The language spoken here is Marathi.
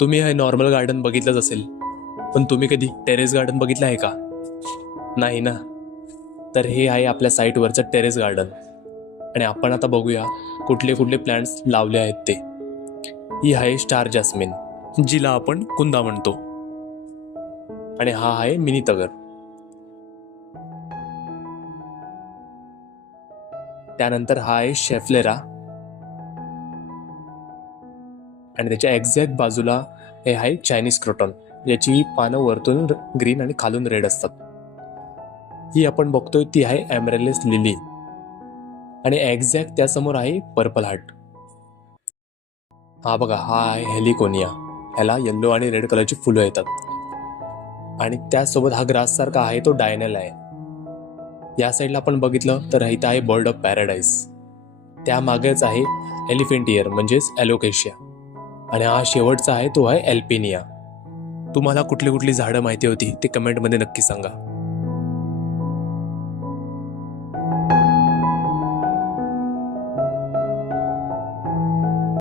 तुम्ही हे नॉर्मल गार्डन बघितलंच असेल, पण तुम्ही कधी टेरेस गार्डन बघितलं आहे का? नाही ना. तर हे आहे आपल्या साईटवरचं टेरेस गार्डन. आणि आपण आता बघूया कुठले कुठले प्लांट्स लावले आहेत ते. ही आहे स्टार जास्मिन, जिला आपण कुंदा म्हणतो. आणि हा आहे मिनी तगर. त्यानंतर हा आहे शेफलेरा. आणि त्याच्या एक्झॅक्ट बाजूला हे आहे चायनीज क्रोटॉन, याची पानं वरतून ग्रीन आणि खालून रेड असतात. ही आपण बघतोय ती आहे एमरेलिस लिली. आणि एक्झॅक्ट त्यासमोर आहे पर्पल हार्ट. हा बघा, हा आहे हेलिकोनिया. ह्याला येल्लो आणि रेड कलरची फुलं येतात. आणि त्यासोबत हा ग्रास सारखा आहे तो डायनल आहे. या साईडला आपण बघितलं तर इथं आहे बर्ड ऑफ पॅराडाईस. त्या मागेच आहे एलिफंट इयर म्हणजेच ॲलोकेशिया. आणि हा शेवटचा आहे तो आहे एल्पिनिया. तुम्हाला कुठली कुठली झाडं माहिती होती ते कमेंटमध्ये नक्की सांगा.